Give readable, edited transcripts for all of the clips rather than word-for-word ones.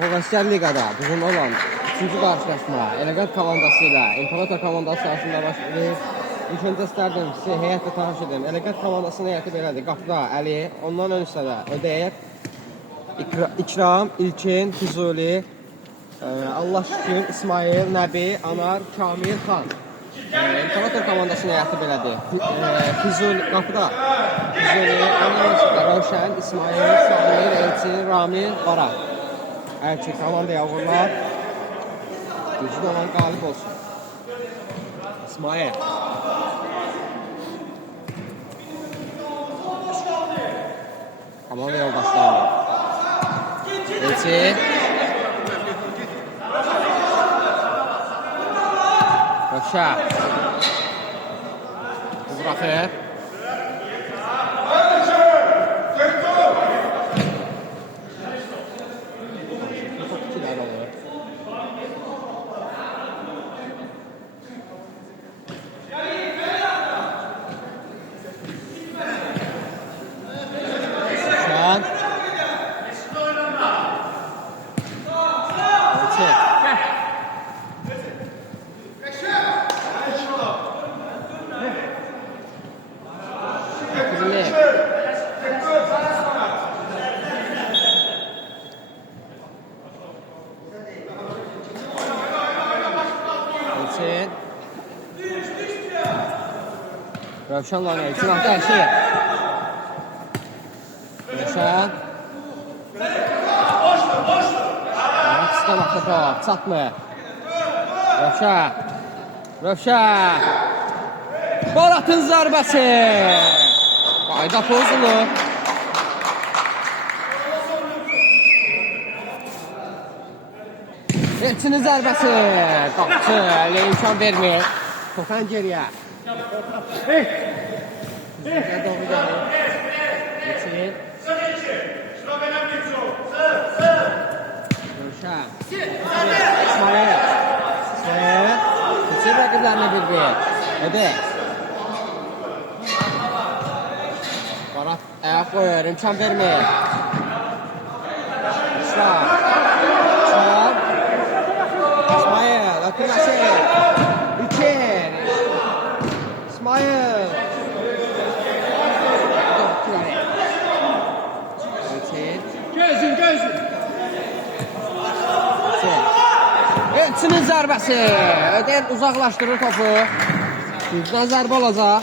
Profesyonel Ligada bugün olan 3-cü qarşılaşma Elegant komandası ilə İmperator komandası arasında başlayır. İlk öncə istərdim sizi heyətlə tanış edim. Elegant komandasının heyəti belədir. Qapıda Əli, ondan önsə də Ödəyər, İkram, İlkin, Füzuli, Allah şükür, İsmail, Nəbi, Anar, Kamil, Xan. İmperator komandasının heyəti belədir. Füzuli, qapıda Füzuli, ondan önsə də Rövşən, İsmail, Samir, Elçin, Ramil, Barak. Elçin komandaya uğurlar. Güclü olan qalib olsun. İsmail. Komanda yoldaşları. Elçin. Rövşən. Buraxır. Rövşən lan Elçin atdı hər şey. Rövşən. Qısqan atdı top, çatmır. Rövşən. Rövşən. Boratın zərbəsi. Qayda pozulur. Elçinin zərbəsi. Qapçı, elə imkan vermir. Topan geriyə. Güzel doğru geldi. Geçin. Rövşən. İsmail. İsmail. Keçir rəqiblərinə bir-bir. Ödə. Barat ayaq qoyur, imkan vermir. İsmail. İsmail. İsmail. Akıllaşır. İlkin. İsmail. Elçinin zərbəsi. Ödəyər uzaqlaşdırır topu. Yüzdən zərbə olacaq.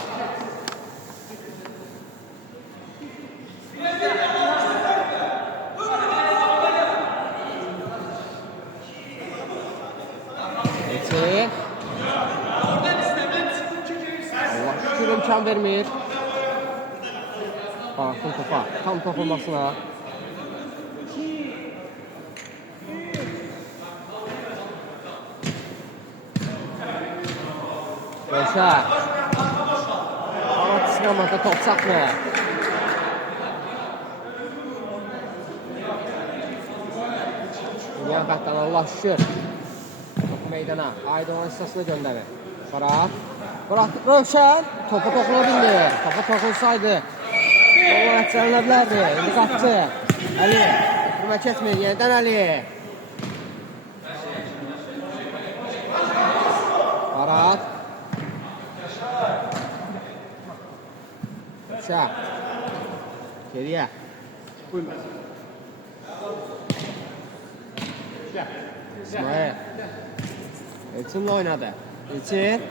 Elçin. Allah şükür imkan vermir. Baxın topa. Tam topunmasına. Rövşən. Amat sıramada top çatmır. Niyafətdən Allah şükür. Topu meydana. Aydın hissasını göndərir. Barat. Barat Rövşən. Topu toxuna bilmir. Topu toxunsaydı. Onlar ətçəlinə bilərdi. İndi qaçdı. Əli. Hürmə keçmir. Yenidən Əli. Barat. Rövşən. Geriyə. İsmail. Elçinlə oynadı. Elçin.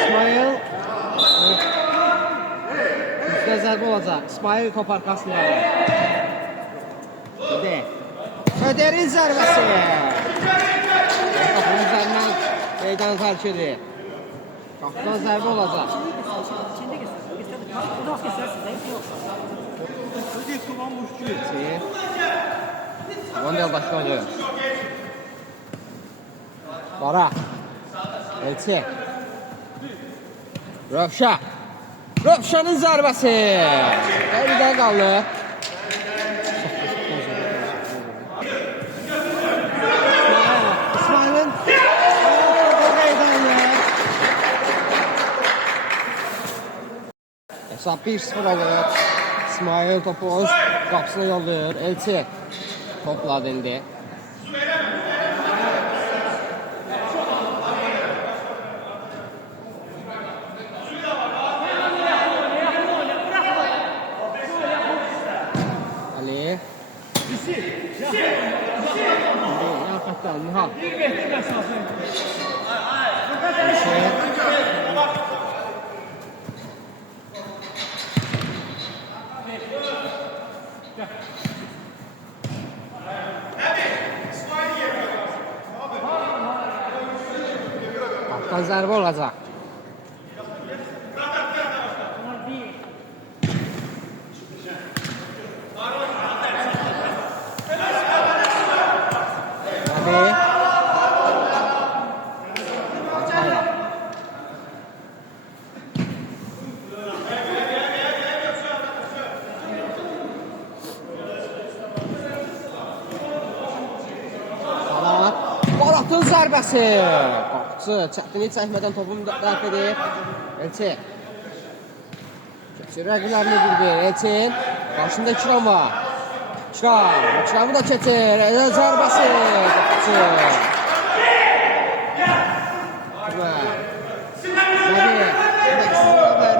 İsmail. Üstə zərbə olacaq. İsmail top arxasında. Ödərin zərbəsi. Qapının üzərindən meydanı tərk edir. Qapıdan zərbə olacaq. Komanda başlanıyor. Barak. Elçin. Rövşən. Rövşənin zərbəsi. Əlidən qaldı. İsmail'in hesap 1-0 olur. İsmail topu öz qapısına yolluyor. Elçi topladı indi. Ali. Yakattan Nihal. Kaptan zərbə olacaq. Baratın zərbəsi. Qapıcı çətinlik çəkmədən topu müdafiə edir. Elçi. Keçir rəqiblərini bir-bir. Elçin. Qarşında İkram var. İkramı da keçir. Zərbəsi. Qapıcı.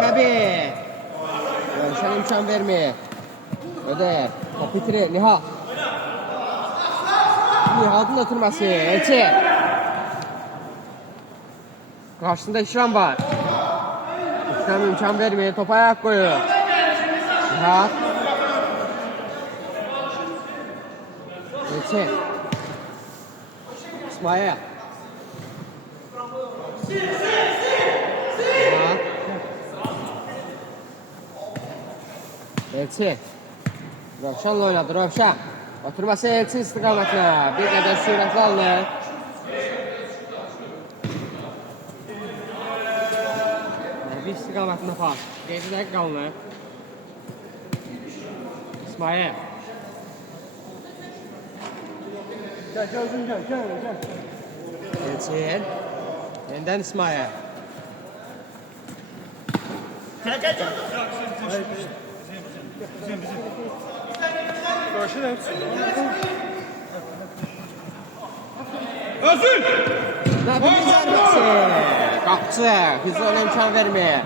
Nəbi. Rövşən imkan vermir. Ödər. Top itirir. Nihal. Nihal'ın oturması. Elçi. Karşısında İkram var. İkram imkan vermiyor. Topa ayak koyuyor. Nihal. Elçi. İsmail. Nihal. Elçi. Rövşen'le oynadı. Rövşen. Oturması Elçin istiqamətlə. Bir qədər sürətli alınır. Bir istiqamətində pas. 7 dəqiq qalınır. İsmail. Gəl. Elçin. Yeniden İsmail. Gəl. Özül! Nəbinin zərbəsi. Qapçı. Hüzuruna imkan vermir.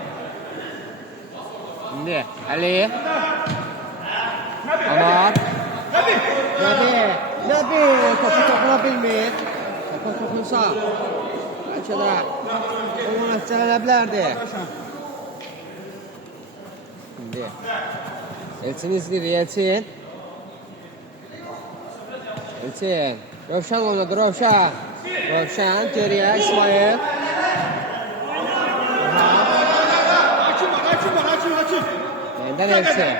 İndi Ali. Amar. Nəbi. Topu toxuna bilmir. Topu toxunsa. Bəlkə də onu nəticələnə bilərdi. İndi Elçin izləyir. Elçin. Rövşən oynadı. Rövşən geriyə İsmail. Yeniden Elçin.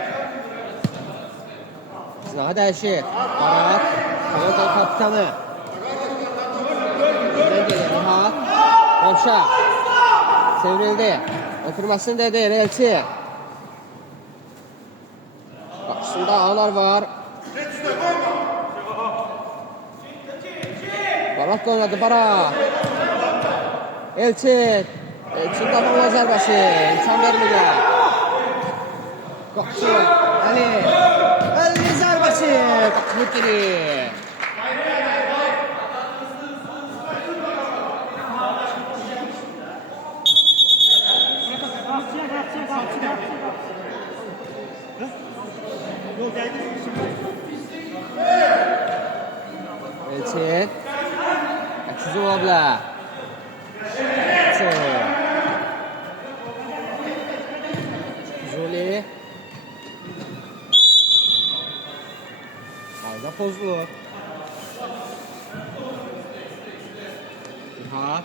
Silahı dəyişir. Barat. Toyota kapitanı. Yeniden gelir. Nihal. Rövşən. Sevrildi. Oturmasını dedi Elçin. Karşısında ağlar var. Barat oynadı. Barat. Elçin tabanla zərbəsi. İmkan vermir. Qapıcı. Ali zərbəsi. Qapıcı bitirir. Elçin. Açıcı olablar. Zoli. Ayda pozulur. Nihal.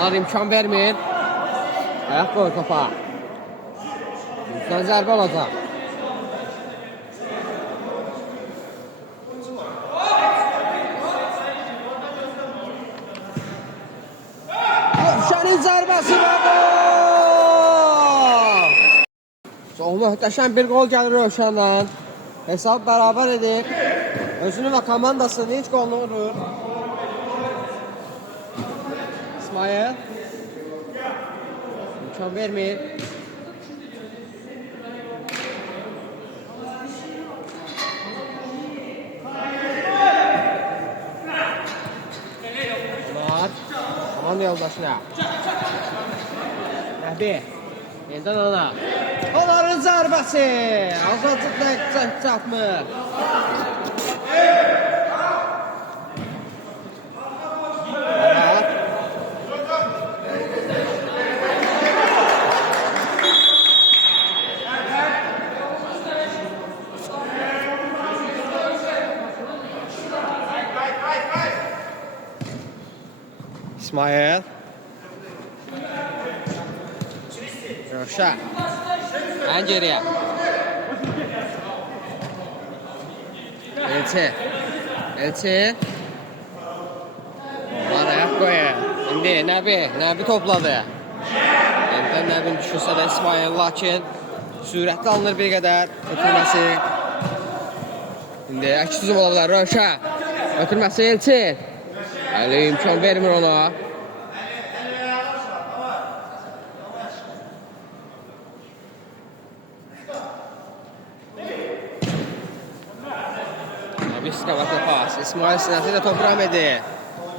Onlar imkan vermir. Ayak koy topa. Üstten zərbə olacaq. Rövşənin zərbəsi və gol! Çox möhtəşəm bir gol gəlir Rövşəndən. Hesab beraber edip özünü ve komandasını hiç golunu vurur. İsmail. İmkan vermeyip. Komanda yoldaşına. Nəbi. Eldən ona. Onların zərbəsi. Azadlıqla çatmır. İsmail. Rövşən. Ən geriyə. Elçin. Araya qoyur. İndi Nəbi topladı. Eldən Nəbin düşürsə də İsmail, lakin sürətli alınır bir qədər ötürməsi. İndi əks düzüm ola bilər Rövşən. Ötürməsi Elçin. Əli imkan vermir ona. Bir istiqamətli pas. İsmail sinəsi ilə top ram edir.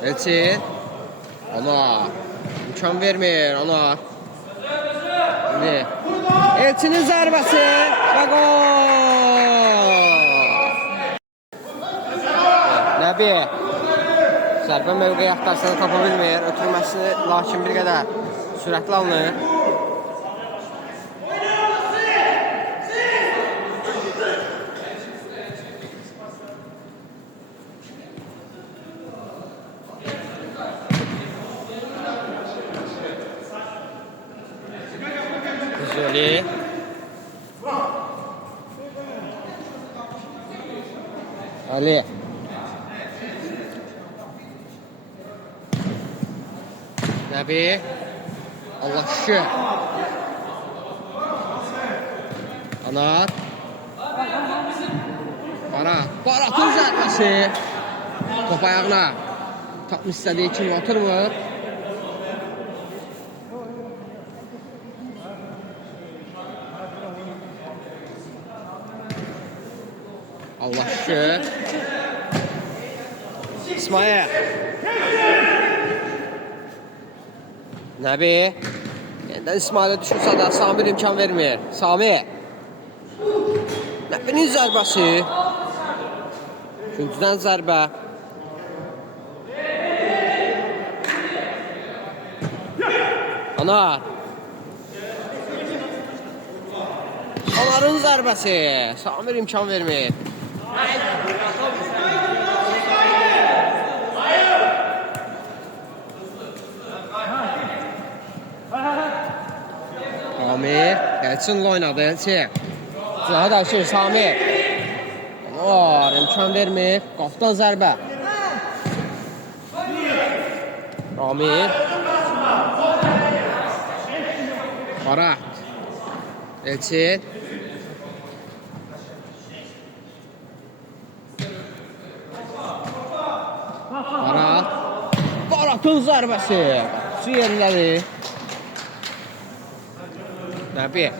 Elçin. Ona. İmkan vermir ona. Elçinin zərbəsi. Və gol. Nəbi. Zərbə mövqeyi axtarsana tapa bilmir. Ötürməsi lakin bir qədər sürətli alınır. Zoli. Ali. Nəbi. Allah şükür. Anar. Baratın zərbəsi. Top ayağına. Tapmış istədiyi kimi oturmur. Allah şükür. İsmail. Nəbi. Yeniden İsmail'e düşürsə də Samir imkan vermir. Sami. Nəbinin zərbəsi. Üçüncüdən zərbə. Anar. Anarın zərbəsi. Samir imkan vermir. Sami, Elçin'le oynadı Elçin. Zaha daşır Sami. Var, imkan vermir. Qapdan zərbə. Rami. Barat. Elçin. Barat. Baratın zərbəsi. Su yerindədir. Nəbi.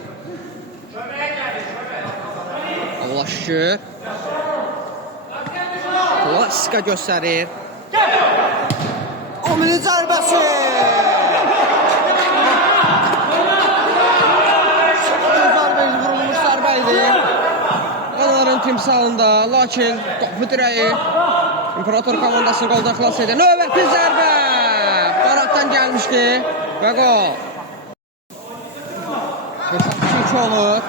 Allah şükür. Klasika göstərir. Ominin zərbəsi. Zərbəyi vurulmuş zərbəydi. Qanların timsalında, lakin topu dirəyi İmperator komandasını qoldan xilas edir. Növbəti zərbə. Baratdan gəlmişdi və qol. Hesab 2-2 olur.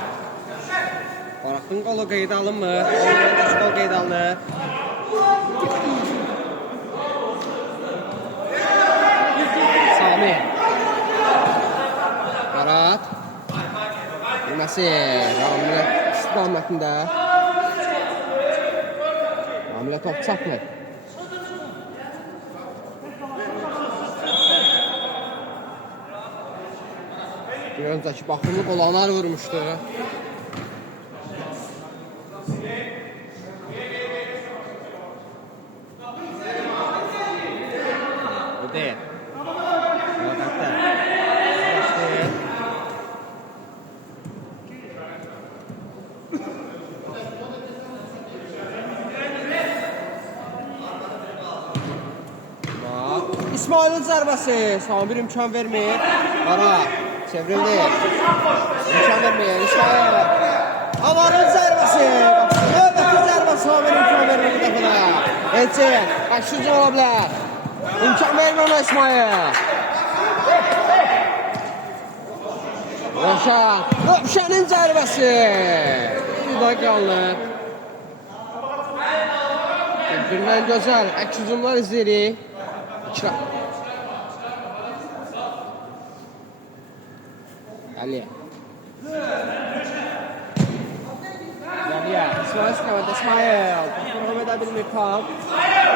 Baratın qolu qeyd alınmır. Ondan qol qeyd alınır. Sami. Barat. Bilməsi. Ramilə istiqamətində. Ramilə top çatmır. Bir öncəki baxımlı qol Anar vurmuşdu. Aldı. Növbətdə. Başlayır. İsmail'in zərbəsi. Samir imkan vermir. Ara. Çevrildi. İmkan vermir. İsmail. Avarın zərbəsi. Növbətin zərbəsi. Samir imkan vermir bu dəfədə. Elçin. Qaçıncı ola bilər. İmkan vermir ona İsmail. Rövşən. Rövşənin zərbəsi. Bir daha qalır. Bir-birindən gözəl. Əks hücumlar izləyirik. Ali. Aliya. İsmail sıkamadı. İsmail. Devam edə bilmir Kam.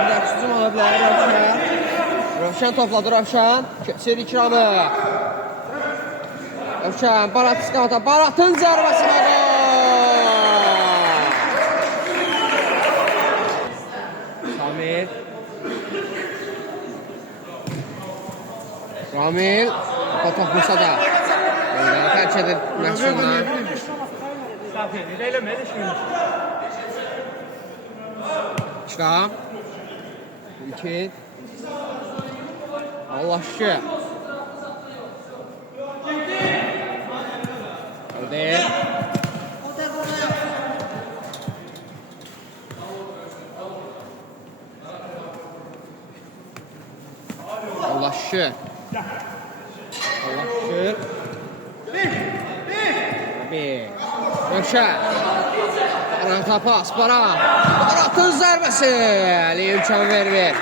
Bir əks hücum ola bilər. Rövşən. Rövşən topladı Rövşən. Keçir İkramı. Rövşən. Barat sıkamadı. Baratın zərbəsi və gol. Samir. Ramil. Topak Musa'da. Meydanı terk edir Məhsunlar. İkram. İlkin. Allah şükür. Aldı. Allah şükür. Allah şükür. Bir. Rövşən. Barata pas. Baratın zərbəsi. Ali imkan vermir.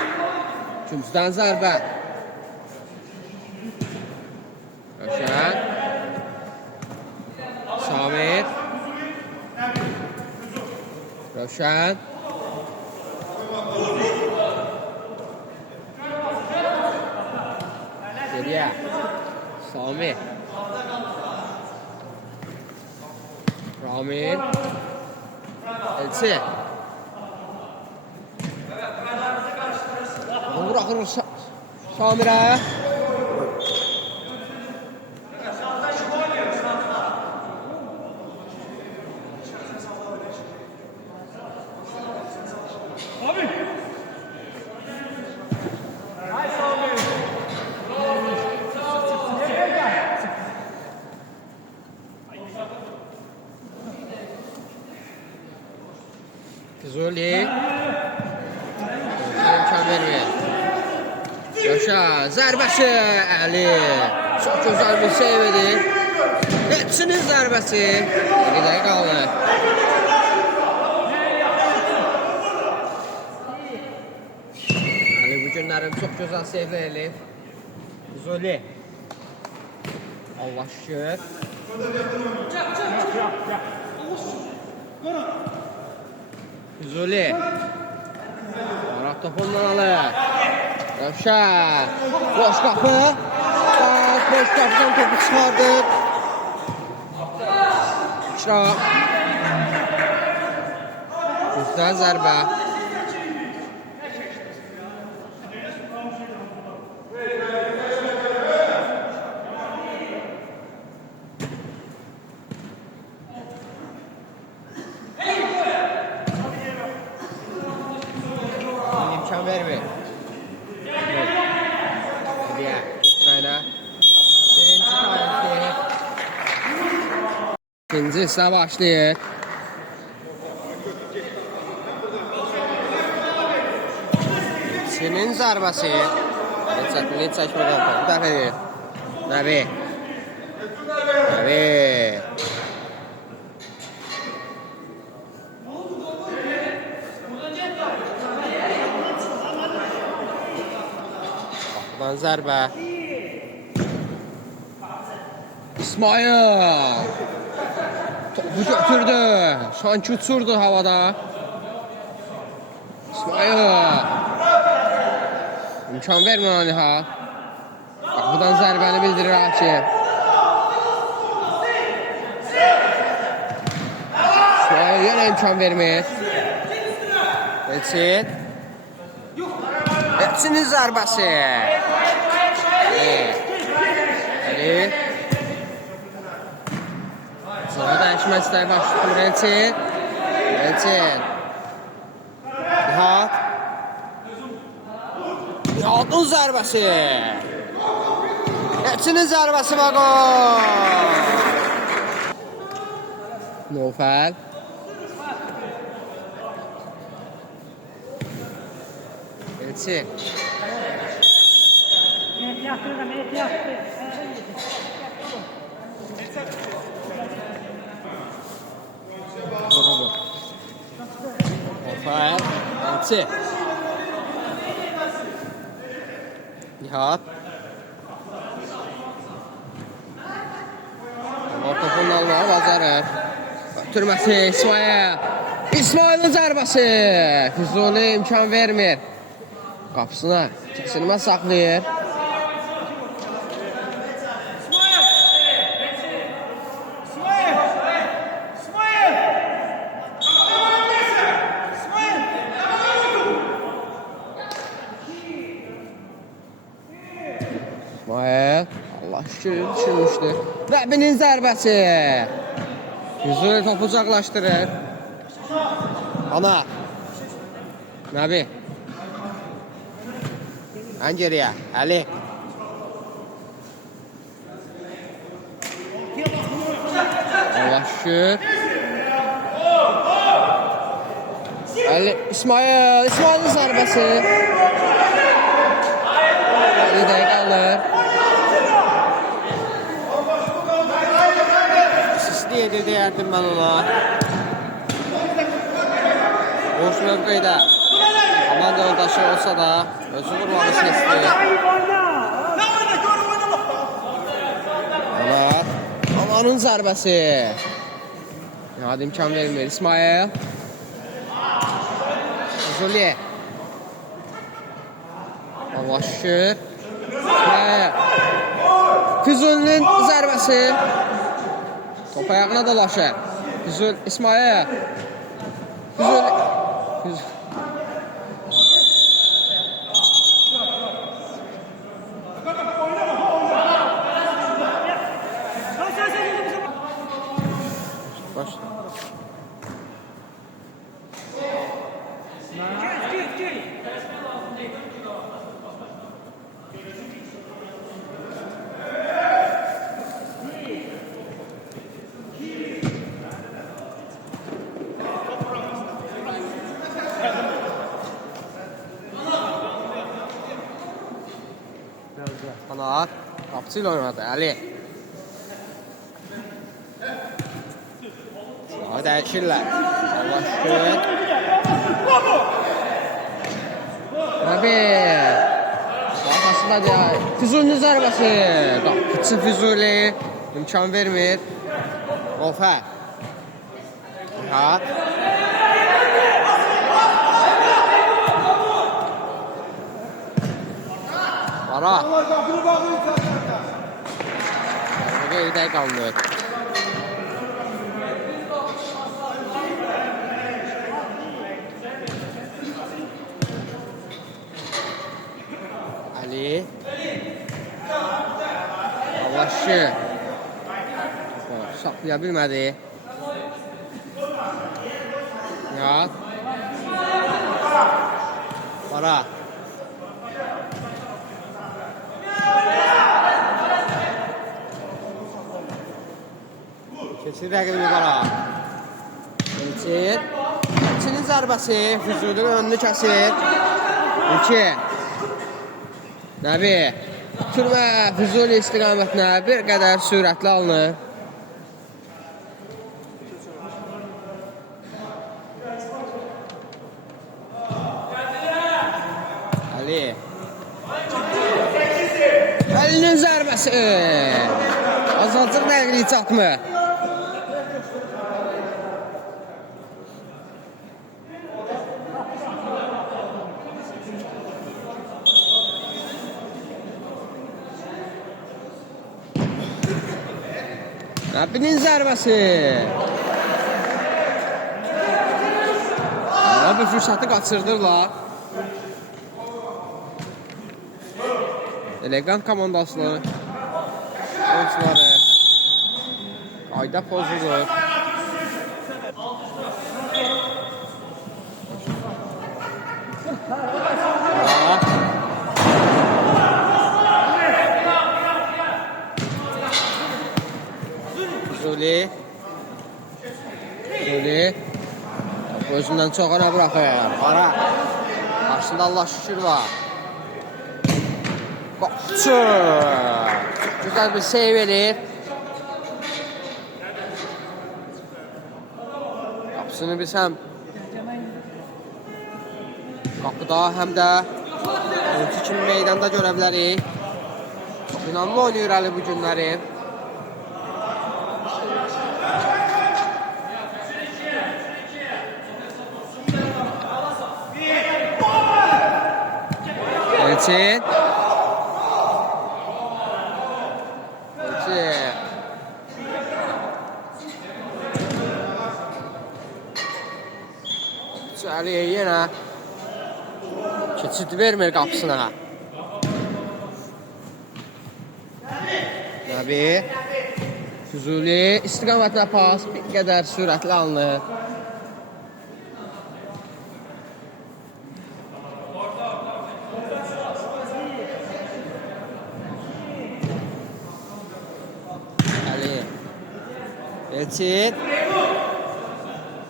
Üçüncüdən zərbə. Rövşən. Samir. Rövşən. Geriyə. Samir. Ramil. Elçi. Bırakır Samir'e. Füzuli. İmkan vermir. Rövşən. Zərbəsi. Ali. Çox gözəl bir seyv edir. Hepsinin zərbəsi. Bir dəqiqə qalır. Ali bu günlərim çox gözəl seyvlər eləyib. Füzuli. Allah şükür. Füzuli. Barat topundan alır. Rövşən. Boş qapı. Boş qapıdan topu çıxardı. İkram. Üstdən zərbə. İmkan vermir. Hediye. Geçməylə. Birinci tarihli. İkinci hissə başlayır. Senin zərbəsi. Çətinlik çəkmədən topu dəf edir. Nəbi. Nəbi. Qapıdan zərbə. İsmail. Topu götürdü. Sanki uçurdu havada. İsmail. İmkan vermir ona Nihal. Qapıdan zərbəni bildirir hakim. İsmail yenə imkan vermir. Elçin. Elçinin zərbəsi. Ali. Sonra dəyişmək istəyi başlayır. Elçin. Nihat. Nihat'ın zərbəsi. Elçinin zərbəsi və gol. Nofəl. Elçin. Nofəl. Elçin. Nihat. Ortopun almağı bacarır. Ötürməsi İsmail. İsmail'in zərbəsi. Füzuli imkan vermir. Qapısına kəsilmə saxlayır. İsmail. Allah şükür düşürmüşdü. Nəbinin zərbəsi. Füzuli topu uzaqlaşdırır. Ana. Nəbi. Ən geriyə. Ali. Allah şükür. Ali. İsmail. İsmail'in zərbəsi. Ali dəqiq alır. Asistli edir deyərdim mən ona. Boş mövqeydə. Komanda yoldaşı olsa da özü vurmağı seçdi. Alanın zərbəsi. Nihat imkan vermir. İsmail. Füzuli. Allah şükür. Füzuli'nin zərbəsi. Top ayağına dolaşır. Füzuli. İsmail. Füzuli. Başla. Kanat. Kapısıyla oynadı Ali. Sonra dəyişirlər. Allah şükür. Nəbi. Arkasında deyək. Füzuli'nin zərbəsi. Qapıçı Füzuli. İmkan vermir. Nofəl. Nihat. Ara. Dəqiqə dəqiq alınır. Ali. Allah şükür. Saxlaya bilmədi. Nihat. Ara. Keçir rəqibi qara. Elçin. Elçinin zərbəsi. Füzuli'nin önünü kəsir. 2. Nəbi. Türmə Füzuli istiqamətinə bir qədər sürətli alınır. Ali. Ali'nin zərbəsi. Azalcıq dəqiqliyi çatmır. Nəbinin zərbəsi. Bu fürsəti qaçırdırlar. Elegant komandasının oyuncuları ayda pozulur. Zuli özündən çox ana bırakır. Ara. Karşında Allah şükür var. Qapçı. Çok güzel bir save eləyir. Qapısını bilsəm qapıda həm də oyuncu kimi meydanda görə bilərik. Çox inanlı oynayır Ali bu günləri. Elçin. Ali'ye yine keçid vermir qapısına. Nabi Füzuli istiqamətlə pas bir qədər sürətli alınır. Ali Elçin.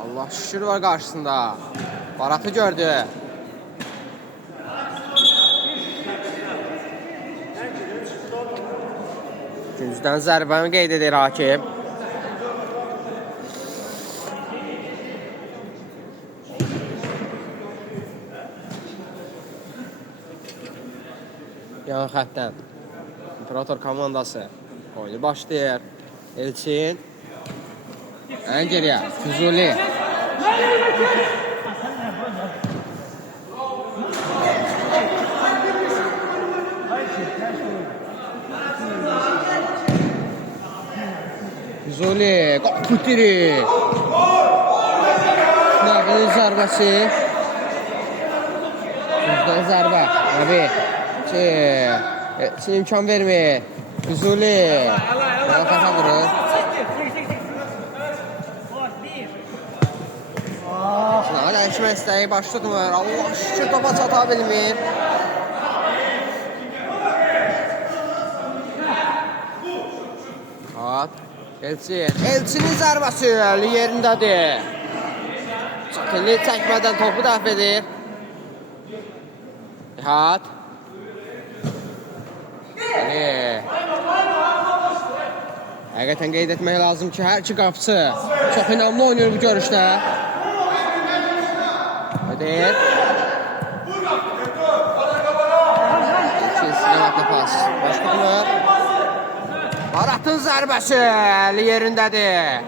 Allah şükür var karşısında. Baratı gördü. Güncdən zərbəni qeyd edir hakim. Yan xəttdən İmperator komandası oyunu başlayır. Elçin. Ən geriyə Füzuli. Füzuli Kutiri. Nabi'nin zarbası. Füzuli zarbə. Nabi. Çin imkan vermir. Füzuli. Kafa vurur. Hala içmə istəyi baş tutmur. Allah şükür topa çata bilmir. Elçin. Elçinin zərbası yerindədir. Çətinli çəkmədən topu dəf edir. İhat. Həqiqətən qeyd etmək lazım ki, hər iki qapısı çox inamlı oynuyor bu görüşdə. Ödeyir. İstiqamətli pas. Baş tutmur. Baratın zərbəsi yerindədir.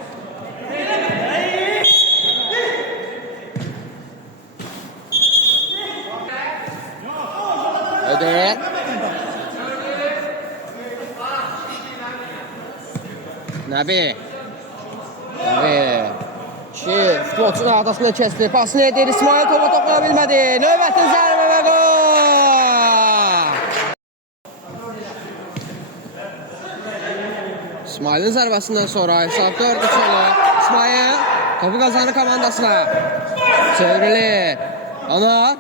Ödeyir. Nabi. Futbolçunun adasını kesti. Pasını edir. İsmail topu toplaya bilmədi. Növbətin zərbə və gol. İsmail'in zərbəsindən sonra hesab 4-3 olur. İsmail topu qazanır komandasına. Çevrilir. Anar.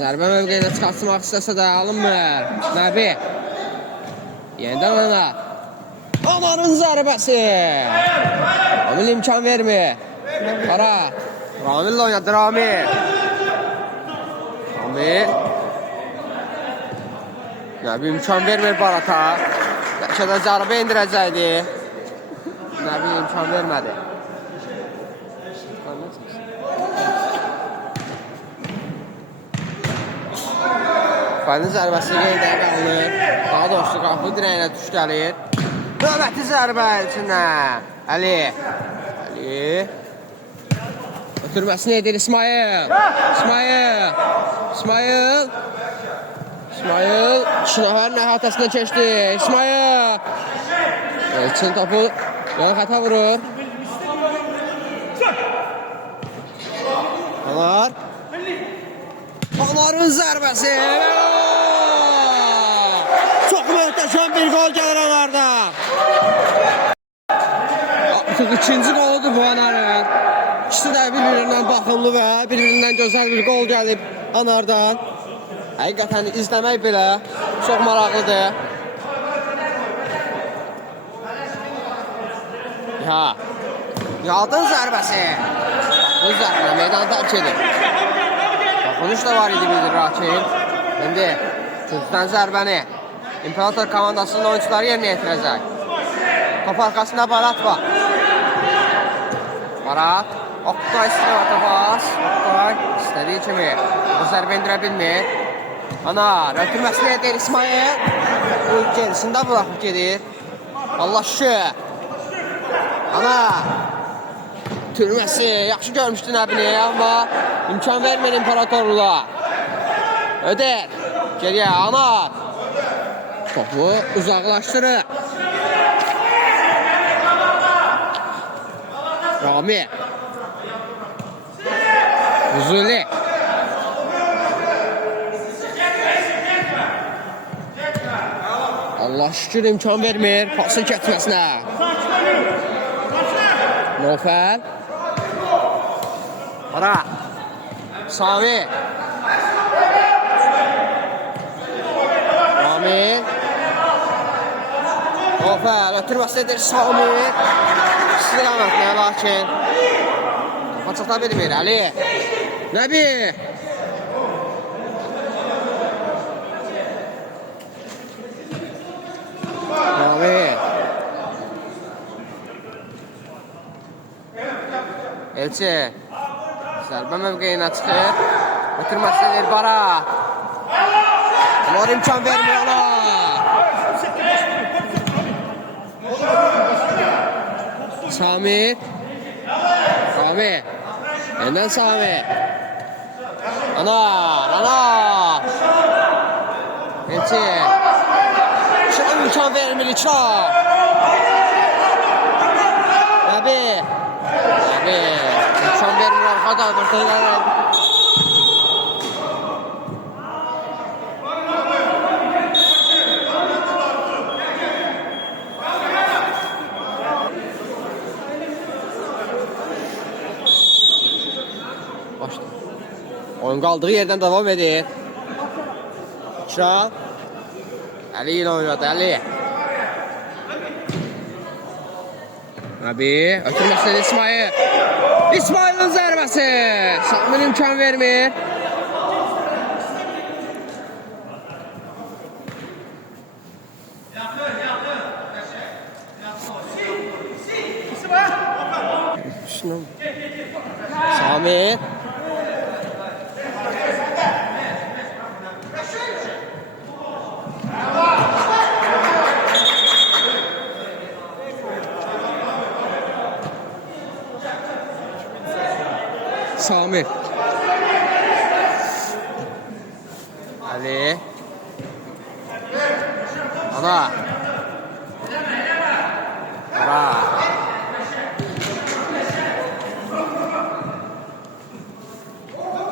Zərbə mövqeyinə çıxartmaq istəsə də alınmır. Nabi. Yenidən Anar. Anarın zərbəsi. Ramil imkan vermir. Ara. Ramil oynadı Ramil. Nabi imkan vermir Barata. Bəlkə də zərbə indirəcəkdi. Nabi imkan vermədi. Fənin zərbəsi qeydə qalınır. Daha doğrusu qapı dirəyinə tuş gəlir. Növbəti zərbə içində. Ali. Ötürməsini edir İsmail. İsmail. İki nəfərin əhatəsində keçdi. İsmail. Elçin topu yan xəta vurur. Anar. Anarın zərbəsi. bir gol gəlir Anardan. Artıq ikinci qoludur bu Anarın. İkisi də bir-birindən baxımlı və bir-birindən gözəl bir gol gəlib Anardan. Həqiqətən izləmək belə çox maraqlıdır. Yadın zərbəsi. Bu zərbə meydanı tərk edib. Baxınış da var idi bir Rakim. İndi küncdən zərbəni İmperator komandasının oyuncuları yerinə yetirəcək. Top arxasında Barat var. Barat. Oktay istiqamətə pas. Oktay istədiyi kimi bu zərbə indirə bilmir. Anar ötürməsini edir İsmail. Bu gerisində buraxıb gedir. Allah şükür. Anar türməsi yaxşı görmüşdü Nəbini, amma imkan vermir İmparatorluğa. Öder. Geriyə Anar. Topu uzaqlaşdırır. Rami. Huzuli. Allah şükür imkan vermir pasın keçməsinə. Nofel. Ara. Sami. Rami. Nofel ötürməsi edir Sami. İstiqamətlə lakin topa çata bilmir Ali. Nəbi. Rami. Elçi. Zərbə mövqeyinə çıxır. Ötürməsi edir Bara. Onlar imkan vermir ona. Sami. Sami. Yeniden Sami. Anar. Elçi. Şuna imkan vermir İkram. Nəbi. İmkan vermir arkada. Oyun qaldığı yerdən davam edir. İkram. Ali ilə oynadı, Ali. Nəbi, ötürməsindən İsmail. İsmail'in zərbəsi. Sami'nin imkan vermir. Sami. Sami. Ali. Ana. Ara.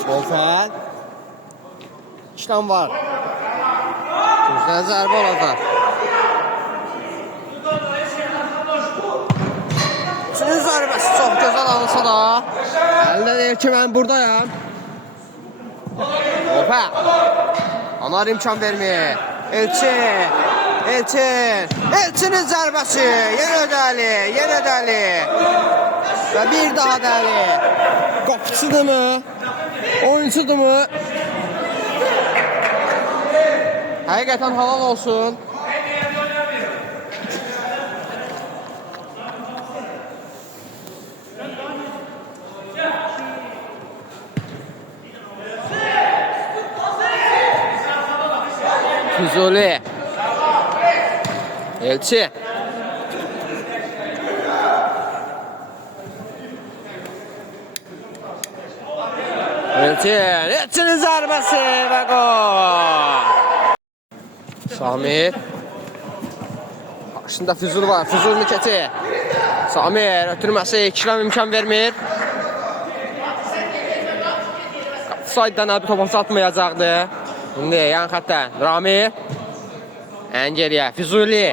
Bolfen. İşlem var. Gözden zərbə olacaq. Üçünün zərbəsi çox gözəl alınsa da əldə deyir ki, mən buradayam. Opa. Anar imkan vermir. Elçinin zərbəsi. Yenə də Ali. Və bir daha da Ali. Qapıçıdır mı? Oyuncudur mu? Həqiqətən halal olsun. Füzuli. Elçi. Elçinin zərbəsi və gol. Samir. Qarşında Füzul var. Füzul mükəti. Samir ötürməsi İkram imkan vermir. Saydan abi topu satmayacaqdı. İndi yan xətdən Rami. Ən geriyə Füzuli.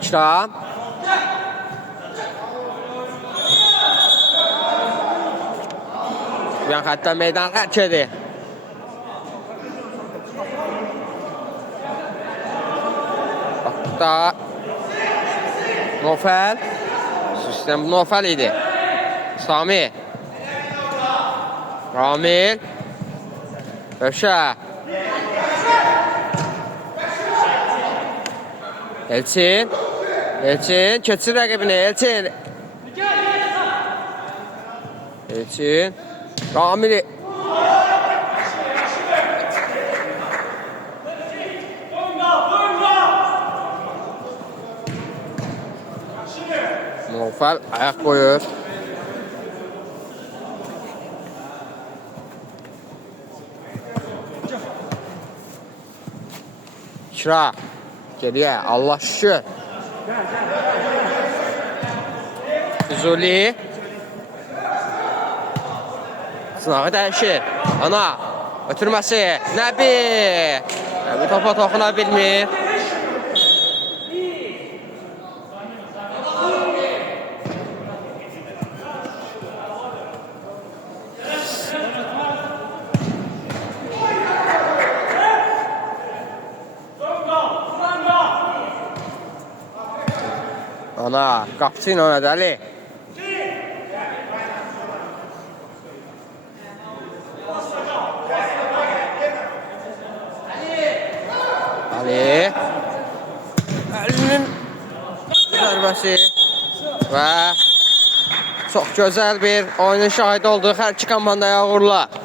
İkram. Yan xəttdən meydan tərk edir. Hatta Nofəl. Sistem Nofəl idi. Sami. Ramil. Rövşə. Elçin. Elçin. Keçir rəqibini. Elçin. Elçin. Ramil. Nofəl ayaq qoyur. İkra. Geriyə. Allah şükür. Füzuli. Sınağı dəyişir. Ana. Ötürməsi. Nəbi. Nəbi topa toxuna bilmir. Ana, qapısı ilə oynadı Ali. Ali. Əlinin zərbəsi və çox gözəl bir oyunun şahidi olduğu hər iki komandaya uğurlar.